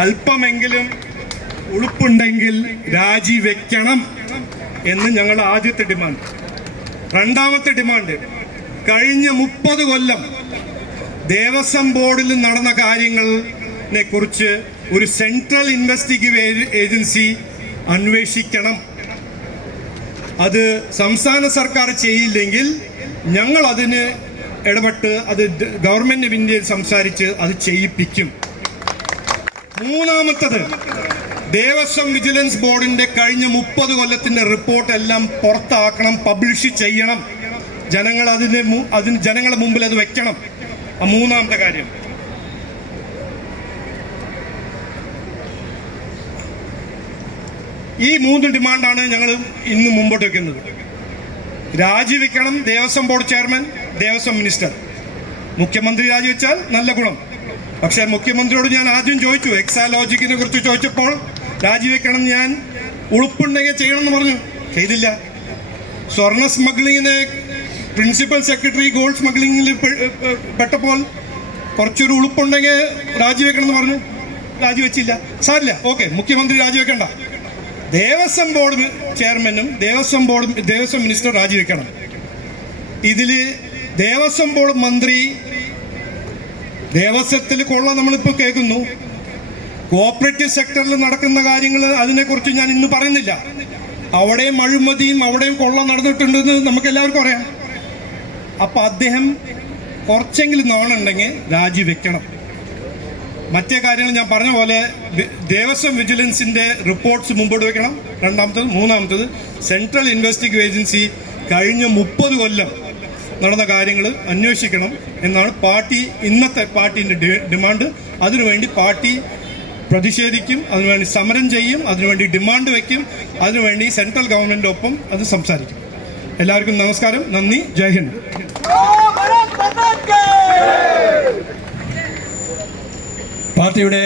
അല്പമെങ്കിലും ഉളുപ്പുണ്ടെങ്കിൽ രാജിവെക്കണം എന്ന് ഞങ്ങൾ ആദ്യത്തെ ഡിമാൻഡ് രണ്ടാമത്തെ ഡിമാൻഡ് കഴിഞ്ഞ മുപ്പത് കൊല്ലം ദേവസ്വം ബോർഡിൽ നടന്ന കാര്യങ്ങളെ കുറിച്ച് ഒരു സെൻട്രൽ ഇൻവെസ്റ്റിഗേറ്റീവ് ഏജൻസി അന്വേഷിക്കണം. അത് സംസ്ഥാന സർക്കാർ ചെയ്യില്ലെങ്കിൽ ഞങ്ങൾ അതിന് ഇടപെട്ട് അത് ഗവൺമെന്റ് ഓഫ് ഇന്ത്യയിൽ സംസാരിച്ച് അത് ചെയ്യിപ്പിക്കും. മൂന്നാമത്തത് ദേവസ്വം വിജിലൻസ് ബോർഡിന്റെ കഴിഞ്ഞ മുപ്പത് കൊല്ലത്തിന്റെ റിപ്പോർട്ട് എല്ലാം പുറത്താക്കണം പബ്ലിഷ് ചെയ്യണം. ജനങ്ങൾ അതിന് അതിന് ജനങ്ങളുടെ മുമ്പിൽ അത് വെക്കണം. ആ മൂന്നാമത്തെ കാര്യം. ഈ മൂന്ന് ഡിമാൻഡാണ് ഞങ്ങൾ ഇന്ന് മുമ്പോട്ട് വെക്കുന്നത്. രാജിവെക്കണം Devaswom board chairman Devaswom minister. മുഖ്യമന്ത്രി രാജിവെച്ചാൽ നല്ല ഗുണം. പക്ഷേ മുഖ്യമന്ത്രിയോട് ഞാൻ ആദ്യം ചോദിച്ചു എക്സാലോജിക്കിനെ കുറിച്ച് ചോദിച്ചപ്പോൾ രാജിവെക്കണം ഞാൻ ഉളുപ്പുണ്ടെങ്കിൽ ചെയ്യണമെന്ന് പറഞ്ഞു. ചെയ്തില്ല. സ്വർണ സ്മഗ്ലിങ്ങിന് പ്രിൻസിപ്പൽ സെക്രട്ടറി ഗോൾഡ് സ്മഗ്ലിങ്ങിൽ പെട്ടപ്പോൾ കുറച്ചൊരു ഉളുപ്പുണ്ടെങ്കിൽ രാജിവെക്കണം എന്ന് പറഞ്ഞു. രാജിവെച്ചില്ല. സാരില്ല. ഓക്കെ മുഖ്യമന്ത്രി രാജിവെക്കണ്ട. ദേവസ്വം ബോർഡ് ചെയർമാനും ദേവസ്വം ബോർഡ് ദേവസ്വം മിനിസ്റ്റർ രാജിവെക്കണം. ഇതിൽ ദേവസ്വം ബോർഡ് മന്ത്രി ദേവസ്വത്തിൽ കൊള്ള നമ്മളിപ്പോൾ കേൾക്കുന്നു. കോപ്പറേറ്റീവ് സെക്ടറിൽ നടക്കുന്ന കാര്യങ്ങൾ അതിനെക്കുറിച്ച് ഞാൻ ഇന്ന് പറയുന്നില്ല. അവിടെയും അഴിമതിയും അവിടെയും കൊള്ള നടന്നിട്ടുണ്ടെന്ന് നമുക്ക് എല്ലാവർക്കും അറിയാം. അപ്പം അദ്ദേഹം കുറച്ചെങ്കിലും നാണുണ്ടെങ്കിൽ രാജിവെക്കണം മറ്റേ കാര്യങ്ങൾ ഞാൻ പറഞ്ഞ പോലെ ദേവസ്വം വിജിലൻസിന്റെ റിപ്പോർട്ട്സ് മുമ്പോട്ട് വെക്കണം. രണ്ടാമത്തത് മൂന്നാമത്തത് സെൻട്രൽ ഇൻവെസ്റ്റിഗേഷൻ ഏജൻസി കഴിഞ്ഞ മുപ്പത് കൊല്ലം നടന്ന കാര്യങ്ങൾ അന്വേഷിക്കണം എന്നാണ് പാർട്ടി ഇന്നത്തെ പാർട്ടിന്റെ ഡിമാൻഡ്. അതിനുവേണ്ടി പാർട്ടി പ്രതിഷേധിക്കും അതിനുവേണ്ടി സമരം ചെയ്യും അതിനുവേണ്ടി ഡിമാൻഡ് വയ്ക്കും അതിനുവേണ്ടി സെൻട്രൽ ഗവൺമെന്റ് ഒപ്പം അത് സംസാരിക്കും. എല്ലാവർക്കും നമസ്കാരം. നന്ദി. ജയ് ഹിന്ദ്. പാർട്ടിയുടെ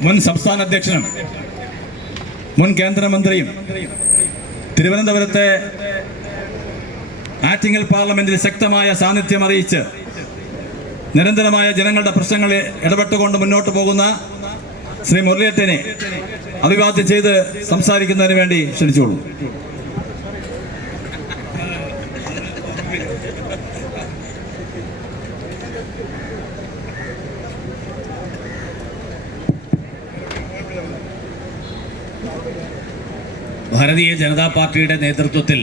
മുൻ സംസ്ഥാന അധ്യക്ഷനും മുൻ കേന്ദ്രമന്ത്രിയും തിരുവനന്തപുരത്തെ ആറ്റിങ്ങൽ പാർലമെന്റിൽ ശക്തമായ സാന്നിധ്യം അറിയിച്ച് നിരന്തരമായ ജനങ്ങളുടെ പ്രശ്നങ്ങളിൽ ഇടപെട്ടുകൊണ്ട് മുന്നോട്ട് പോകുന്ന ശ്രീ മുരളിയറ്റനെ അഭിവാദ്യം ചെയ്ത് സംസാരിക്കുന്നതിന് വേണ്ടി ക്ഷണിച്ചോളൂ ഭാരതീയ ജനതാ പാർട്ടിയുടെ നേതൃത്വത്തിൽ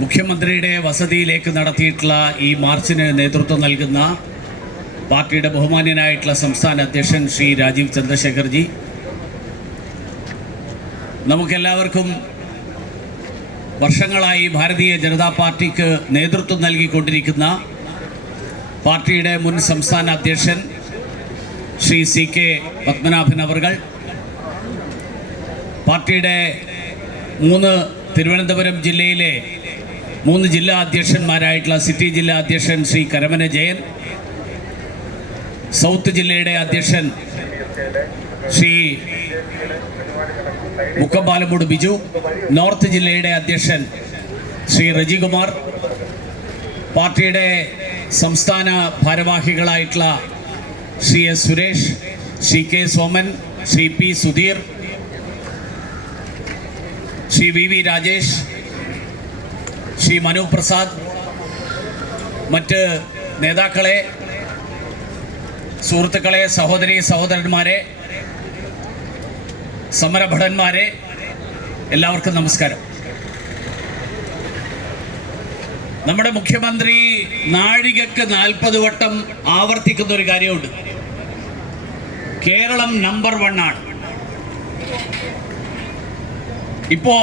മുഖ്യമന്ത്രിയുടെ വസതിയിലേക്ക് നടത്തിയിട്ടുള്ള ഈ മാർച്ചിന് നേതൃത്വം നൽകുന്ന പാർട്ടിയുടെ ബഹുമാന്യനായിട്ടുള്ള സംസ്ഥാന അധ്യക്ഷൻ ശ്രീ രാജീവ് ചന്ദ്രശേഖർജി. നമുക്കെല്ലാവർക്കും വർഷങ്ങളായി ഭാരതീയ ജനതാ പാർട്ടിക്ക് നേതൃത്വം നൽകിക്കൊണ്ടിരിക്കുന്ന പാർട്ടിയുടെ മുൻ സംസ്ഥാന അധ്യക്ഷൻ ശ്രീ സി കെ പത്മനാഭൻ അവർകൾ പാർട്ടിയുടെ മൂന്ന് തിരുവനന്തപുരം ജില്ലയിലെ മൂന്ന് ജില്ലാ അധ്യക്ഷന്മാരായിട്ടുള്ള സിറ്റി ജില്ലാ അധ്യക്ഷൻ ശ്രീ കരമന ജയൻ സൗത്ത് ജില്ലയുടെ അധ്യക്ഷൻ ശ്രീ മുക്കമ്പാലമൂട് ബിജു നോർത്ത് ജില്ലയുടെ അധ്യക്ഷൻ ശ്രീ റജികുമാർ പാർട്ടിയുടെ സംസ്ഥാന ഭാരവാഹികളായിട്ടുള്ള Shri S Suresh Shri K Soman Shri P Sudheer Shri V V Rajesh Shri Manu Prasad മറ്റ് നേതാക്കളെ സുഹൃത്തുക്കളെ സഹോദരി സഹോദരന്മാരെ സമരഭടന്മാരെ എല്ലാവർക്കും നമസ്കാരം. നമ്മുടെ മുഖ്യമന്ത്രി നാഴികക്ക് നാൽപ്പത് വട്ടം ആവർത്തിക്കുന്ന ഒരു കാര്യമുണ്ട്. കേരളം നമ്പർ വൺ ആണ്. ഇപ്പോ